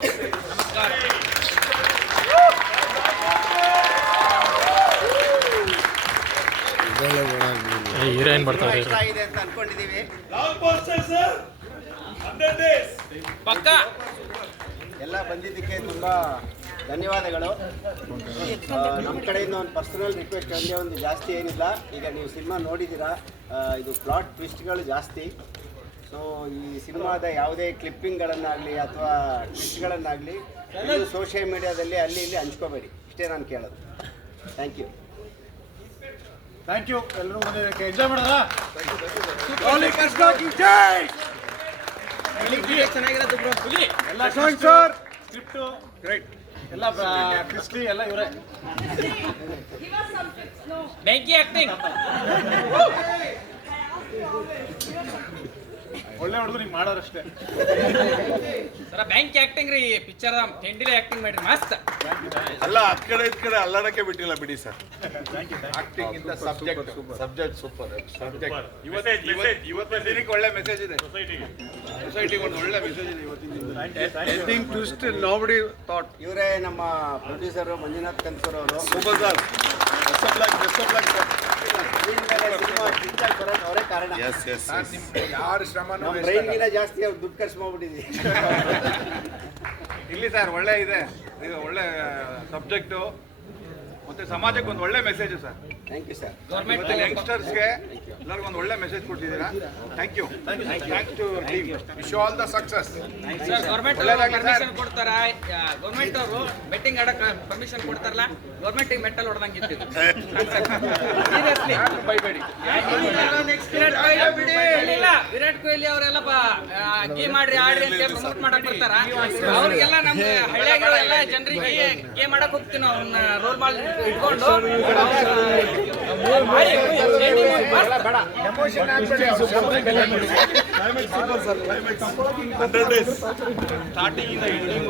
ನಮಸ್ಕಾರ. ಹೀರೋಯಿನ್ ಬರ್ತಾರೆ ಇಷ್ಟ ಆಗಿದೆ ಅಂತ ಅನ್ಕೊಂಡಿದೀವಿ. ಪಕ್ಕ ಎಲ್ಲ ಬಂದಿದ್ದಕ್ಕೆ ತುಂಬಾ ಧನ್ಯವಾದಗಳು. ನಮ್ಮ ಕಡೆಯಿಂದ ಒಂದು ಪರ್ಸನಲ್ ರಿಕ್ವೆಸ್ಟ್ ಒಂದೇ ಒಂದು ಜಾಸ್ತಿ ಏನಿಲ್ಲ. ಈಗ ನೀವು ಸಿನಿಮಾ ನೋಡಿದ್ದೀರಾ, ಇದು ಪ್ಲಾಟ್ ಟ್ವಿಸ್ಟ್ಗಳು ಜಾಸ್ತಿ. ಸೊ ಈ ಸಿನಿಮಾದ ಯಾವುದೇ ಕ್ಲಿಪ್ಪಿಂಗ್ಗಳನ್ನಾಗಲಿ ಅಥವಾ ಟ್ವಿಸ್ಟ್ಗಳನ್ನಾಗಲಿ ಇದು ಸೋಷಿಯಲ್ ಮೀಡಿಯಾದಲ್ಲಿ ಅಲ್ಲಿ ಇಲ್ಲಿ ಹಂಚ್ಕೋಬೇಡಿ, ಇಷ್ಟೇ ನಾನು ಕೇಳೋದು. Thank you. Thank you. ಎಲ್ಲರೂ ಬಂದಿದ್ದಕ್ಕೆ ಎಂಜಾಯ್ ಮಾಡೋಣ. ಚೆನ್ನಾಗಿರೋದು ಬ್ರೋ. ಹುಲಿ ಎಲ್ಲ ಸಾಂಗ್ ಸರ್, ಸ್ಕ್ರಿಪ್ಟು ಗ್ರೇಟ್, ಎಲ್ಲ ಕ್ರಿಸ್ಟಿ ಎಲ್ಲ ಇವರೇ. ಬೆಂಕಿ ಆಕ್ಟಿಂಗ್ ಒಳ್ಳೆ ಹುಡುಗರು ಹಿಂಗೆ ಮಾಡೋರಷ್ಟೇ. ಸರ ಬೆಂಕಿ ಆಕ್ಟಿಂಗ್ ರೀ. ಪಿಕ್ಚರ್ ತಿಂಡಿಲಿ ಆಕ್ಟಿಂಗ್ ಮಾಡ್ರಿ ಮಸ್ತ್. ಅಲ್ಲ ಅದ್ ಕಡೆ ಇದ್ ಕಡೆ ಅಲ್ಲಾಡಕ್ಕೆ ಬಿಟ್ಟಿಲ್ಲ ಬಿಡಿ ಸರ್. ಆಕ್ಟಿಂಗ್ ಇಂದ ಸಬ್ಜೆಕ್ಟ್ ಸೂಪರ್ ಸಬ್ಜೆಕ್ಟ್. ಇವತ್ತಿನ ದಿನಕ್ಕೆ ಒಳ್ಳೆ ಮೆಸೇಜ್ ಇದೆ, ಸೊಸೈಟಿಗೆ ಒಂದು ಒಳ್ಳೆ ಮೆಸೇಜ್ ಇದೆ ಇವತ್ತಿನ ದಿನ. Ending twist nobody thought. ಇವರೇ ನಮ್ಮ ಪ್ರೊಡ್ಯೂಸರು ಮಂಜುನಾಥ್ ಕನ್ಸೂರ್ ಅವರು. Super sir. ಅವರೇ ಕಾರಣ. ಯಾರು ಶ್ರಮನೂ ನಮ್ಮ ಬ್ರೈನ್ಗಿನ ಜಾಸ್ತಿ ಅವ್ರು ದುಡ್ಡು ಖರ್ಚು ಮಾಡ್ಬಿಟ್ಟಿದ್ವಿ. ಇಲ್ಲಿ ಸರ್ ಒಳ್ಳೆ ಇದೆ, ಇದು ಒಳ್ಳೆ ಸಬ್ಜೆಕ್ಟು ಮತ್ತೆ ಸಮಾಜಕ್ಕೆ ಒಂದು ಒಳ್ಳೆ message sir. Thank you sir. Government ಯಂಗ್ಸ್ಟರ್ಸ್ಗೆ ಎಲ್ಲರಿಗೂ ಒಂದು ಒಳ್ಳೆ ಮೆಸೇಜ್ ಕೊಟ್ಟಿದ್ದೀರಾ. Thank you. Thanks to team. Wish all the success. Sir government permission ಕೊಡ್ತಾರ. ಗೌರ್ಮೆಂಟ್ ಅವರು ಬೆಟ್ಟಿಂಗ್ ಆಡಕ್ ಪರ್ಮಿಷನ್ ಕೊಡ್ತಾರಲ್ಲ, ಗೌರ್ಮೆಂಟ್ ಮೆಟ್ಟಲ್ ಹೊಡೆದಂಗೆ ಇತ್ತು. ಸೀರಿಯಸ್ಲಿ ಬೈಬೇಡಿ. ಇಲ್ಲ, ವಿರಾಟ್ ಕೊಹ್ಲಿ ಅವರೆಲ್ಲ ಗೇಮ್ ಆಡ್ರಿ ಆಡ್ರಿ ಅಂತ ಪ್ರಮೋಟ್ ಮಾಡಕ್ ಬರ್ತಾರ. ಅವ್ರಿಗೆಲ್ಲ ನಮ್ಮ ಹಳ್ಳಿಯಾಗಿರೋ ಎಲ್ಲ ಜನರಿಗೆ ಗೇಮ್ ಆಡಕ್ ಹೋಗ್ತೀವಿ ನಾವು. ಅವ್ರನ್ನ ರೋಲ್ ಮಾಡಿ ಇಟ್ಕೊಂಡು ಸ್ಟಾರ್ಟಿಂಗ್ ಇಂದ ಎಂಡಿಂಗ್